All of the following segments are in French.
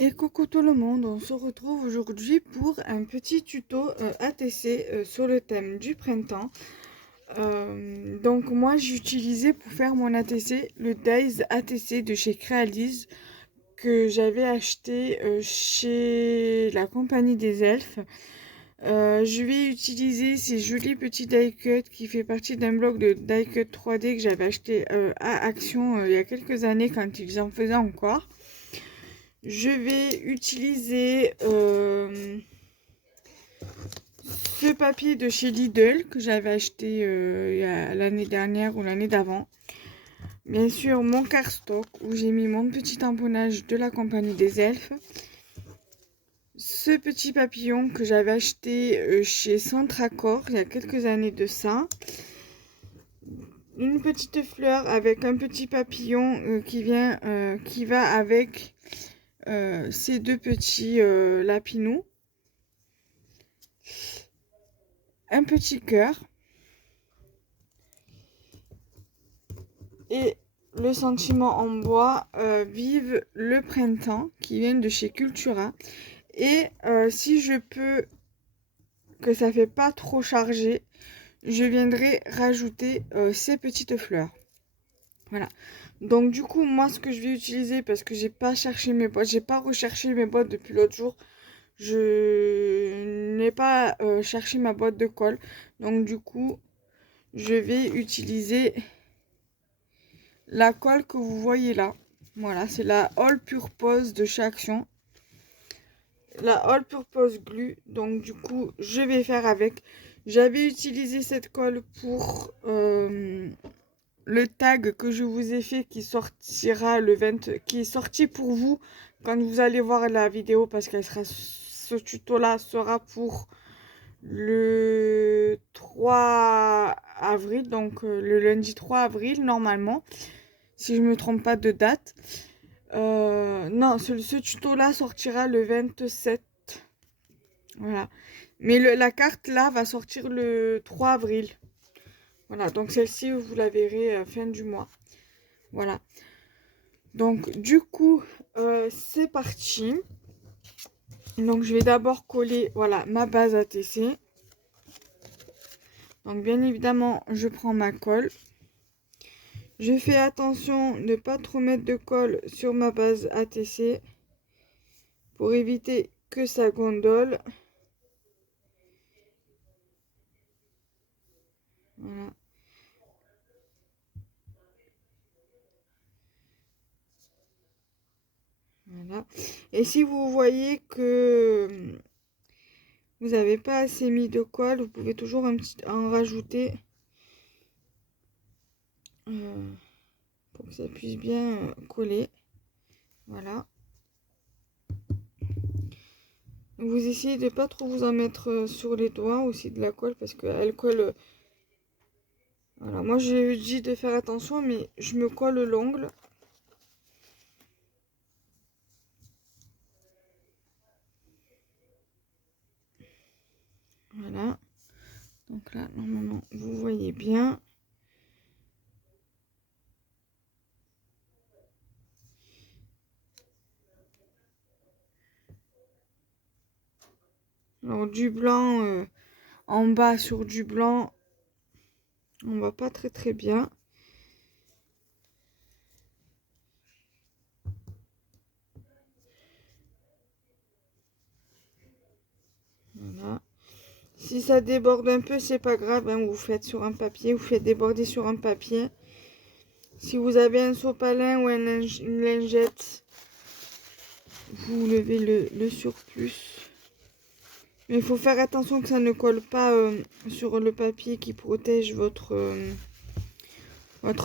Et coucou tout le monde, on se retrouve aujourd'hui pour un petit tuto ATC sur le thème du printemps. Donc moi j'ai utilisé pour faire mon ATC le Days ATC de chez Crealise que j'avais acheté chez la compagnie des elfes. Je vais utiliser ces jolis petits die cut qui fait partie d'un bloc de die cut 3D que j'avais acheté à Action il y a quelques années quand ils en faisaient encore. Je vais utiliser ce papier de chez Lidl que j'avais acheté l'année dernière ou l'année d'avant. Bien sûr, mon cardstock où j'ai mis mon petit tamponnage de la compagnie des elfes. Ce petit papillon que j'avais acheté chez Centracor il y a quelques années de ça. Une petite fleur avec un petit papillon qui va avec ces deux petits lapinous. Un petit cœur et le sentiment en bois Vive le printemps qui vient de chez Cultura. Et si je peux, que ça fait pas trop chargé, je viendrai rajouter ces petites fleurs. Voilà. Donc du coup moi ce que je vais utiliser, parce que j'ai pas cherché mes boîtes, j'ai pas recherché mes boîtes depuis l'autre jour, je n'ai pas cherché ma boîte de colle, donc du coup je vais utiliser la colle que vous voyez là. Voilà, c'est la All Purpose de chez Action. La All Purpose Glue. Donc du coup, je vais faire avec. J'avais utilisé cette colle pour le tag que je vous ai fait qui sortira le 20, qui est sorti pour vous quand vous allez voir la vidéo, parce qu'elle sera, ce tuto là sera pour le 3 avril, donc le lundi 3 avril normalement, si je me trompe pas de date. Non, ce tuto là sortira le 27. Voilà. Mais la carte là va sortir le 3 avril. Voilà, donc celle-ci vous la verrez fin du mois. Voilà. Donc du coup, c'est parti. Donc je vais d'abord coller, voilà, ma base ATC. Donc bien évidemment, je prends ma colle. Je fais attention de ne pas trop mettre de colle sur ma base ATC pour éviter que ça gondole. Voilà. Voilà. Et si vous voyez que vous n'avez pas assez mis de colle, vous pouvez toujours en rajouter pour que ça puisse bien coller. Voilà. Vous essayez de pas trop vous en mettre sur les doigts aussi de la colle, parce qu'elle colle. Voilà, moi j'ai dit de faire attention, mais je me colle l'ongle. Voilà. Donc là, normalement, vous voyez bien. Alors du blanc en bas sur du blanc, on va pas très bien. Voilà. Si ça déborde un peu, c'est pas grave, hein, vous faites sur un papier, vous faites déborder sur un papier. Si vous avez un sopalin ou une lingette, vous levez le surplus. Mais il faut faire attention que ça ne colle pas sur le papier qui protège votre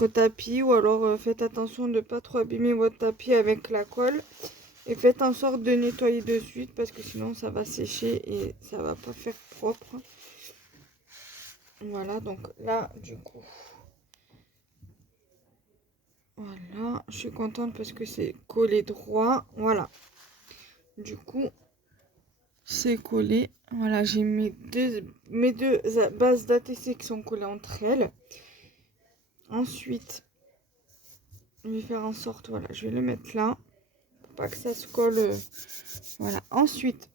tapis. Ou alors faites attention de ne pas trop abîmer votre tapis avec la colle. Et faites en sorte de nettoyer de suite, parce que sinon ça va sécher et ça va pas faire propre. Voilà, donc là du coup, voilà, je suis contente parce que c'est collé droit. Voilà, du coup c'est collé. Voilà, j'ai mes deux bases d'ATC qui sont collées entre elles. Ensuite, je vais faire en sorte, voilà, je vais le mettre là pas que ça se colle. Voilà. Ensuite,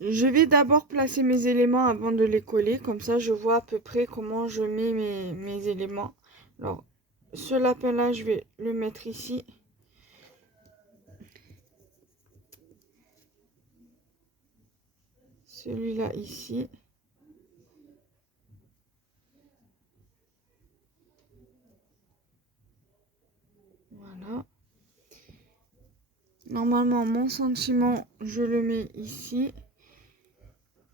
je vais d'abord placer mes éléments avant de les coller. Comme ça, je vois à peu près comment je mets mes éléments. Alors, ce lapin-là, je vais le mettre ici. Celui-là ici. Voilà. Normalement, mon sentiment, je le mets ici.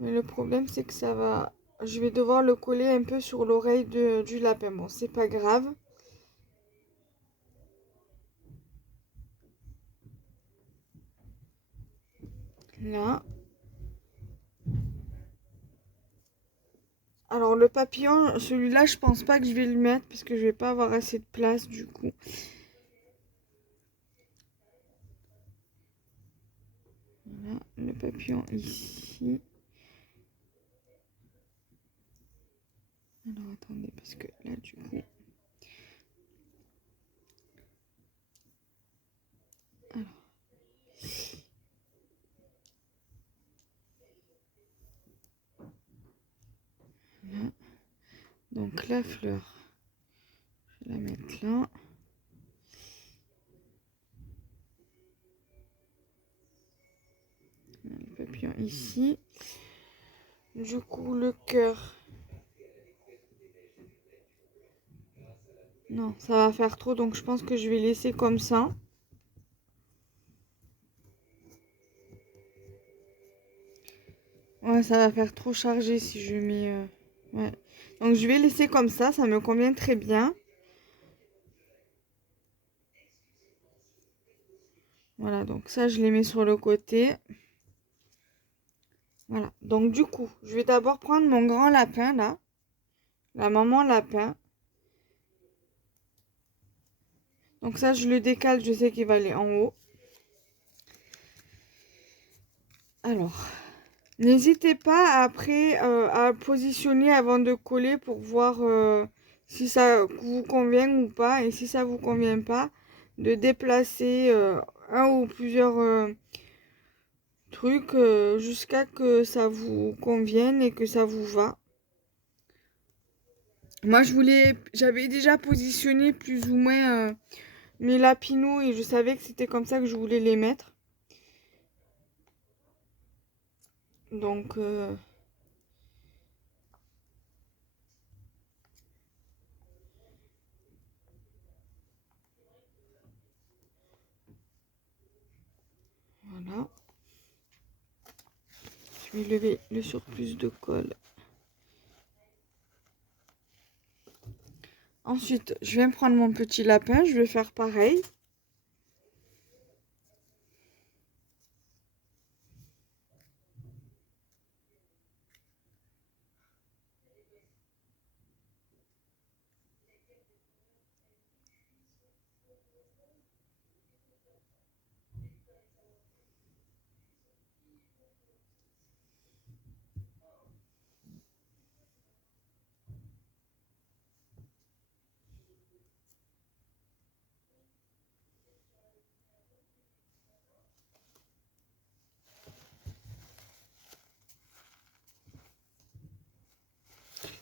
Mais le problème, c'est que ça va... Je vais devoir le coller un peu sur l'oreille du lapin. Bon, c'est pas grave. Là. Alors, le papillon, celui-là, je pense pas que je vais le mettre parce que je vais pas avoir assez de place du coup. Voilà, le papillon ici. Alors, attendez, parce que là, du coup... Alors... Là. Donc, la fleur, je vais la mettre là. Le papillon ici. Du coup, le cœur... Non, ça va faire trop, donc je pense que je vais laisser comme ça. Ouais, ça va faire trop chargé si je mets... Ouais. Donc je vais laisser comme ça me convient très bien. Voilà, donc ça je les mets sur le côté. Voilà, donc du coup, je vais d'abord prendre mon grand lapin là. La maman lapin. Donc ça je le décale, je sais qu'il va aller en haut. Alors, n'hésitez pas après à positionner avant de coller pour voir si ça vous convient ou pas. Et si ça vous convient pas, de déplacer un ou plusieurs trucs jusqu'à que ça vous convienne et que ça vous va. Moi, j'avais déjà positionné plus ou moins mes lapinous et je savais que c'était comme ça que je voulais les mettre. Donc, voilà. Je vais lever le surplus de colle. Ensuite, je vais prendre mon petit lapin, je vais faire pareil.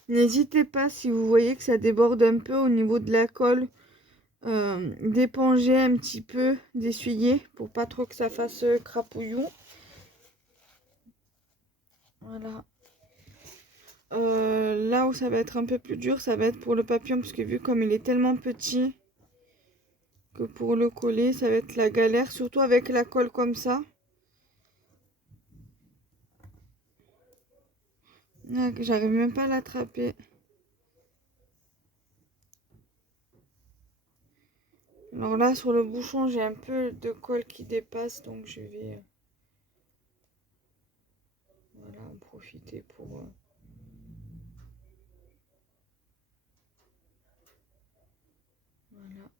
N'hésitez pas, si vous voyez que ça déborde un peu au niveau de la colle, d'éponger un petit peu, d'essuyer pour pas trop que ça fasse crapouillon. Voilà. Là où ça va être un peu plus dur, ça va être pour le papillon, parce que vu comme il est tellement petit que pour le coller, ça va être la galère, surtout avec la colle comme ça. Ah, j'arrive même pas à l'attraper. Alors là, sur le bouchon, j'ai un peu de colle qui dépasse, donc je vais voilà, en profiter pour... Voilà.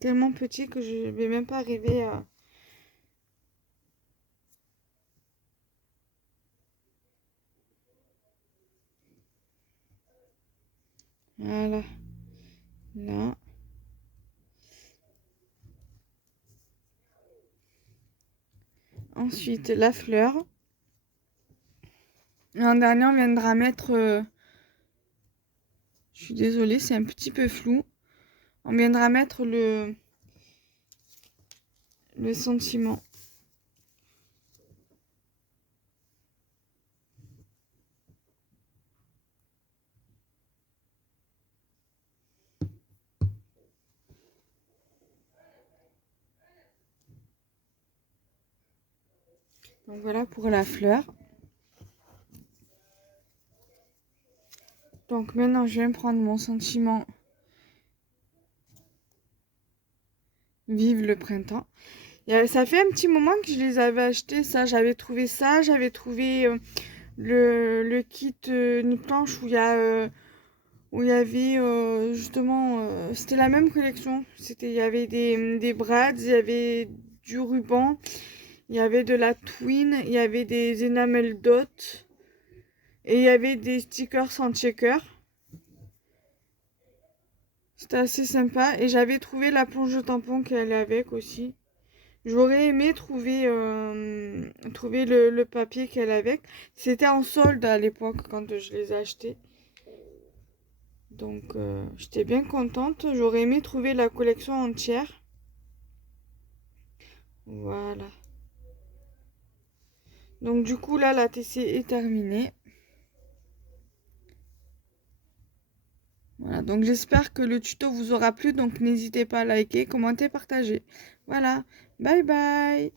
Tellement petit que je vais même pas arriver à... Voilà. Là. Ensuite, la fleur. Et en dernier, on viendra mettre... je suis désolée, c'est un petit peu flou. On viendra mettre le sentiment. Donc voilà pour la fleur. Donc maintenant, je vais prendre mon sentiment. Vive le printemps. Ça fait un petit moment que je les avais achetés, ça. J'avais trouvé ça. J'avais trouvé le kit, une planche où il y avait justement... c'était la même collection. Il y avait des brads, il y avait du ruban, il y avait de la twine, il y avait des enamel dots et il y avait des stickers sans checker. C'était assez sympa et j'avais trouvé la planche de tampon qui allait avec aussi. J'aurais aimé trouver le papier qu'elle avait avec. C'était en solde à l'époque quand je les ai achetés. Donc j'étais bien contente. J'aurais aimé trouver la collection entière. Voilà. Donc du coup là la TC est terminée. Voilà, donc j'espère que le tuto vous aura plu. Donc n'hésitez pas à liker, commenter, partager. Voilà. Bye bye.